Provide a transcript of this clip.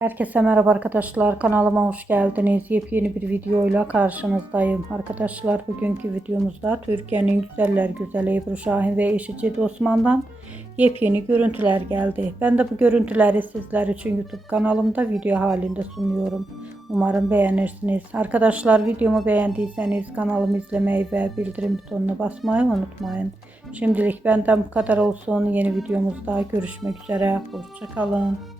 Herkese merhaba arkadaşlar, kanalıma hoş geldiniz. Yepyeni bir videoyla karşınızdayım. Arkadaşlar, bugünkü videomuzda Türkiye'nin güzeller güzeli Ebru Şahin ve eşi Cedi Osman'dan yepyeni görüntüler geldi. Ben de bu görüntüleri sizler için YouTube kanalımda video halinde sunuyorum. Umarım beğenirsiniz. Arkadaşlar, videomu beğendiyseniz kanalımı izlemeyi ve bildirim butonuna basmayı unutmayın. Şimdilik benden bu kadar olsun. Yeni videomuzda görüşmek üzere. Hoşça kalın.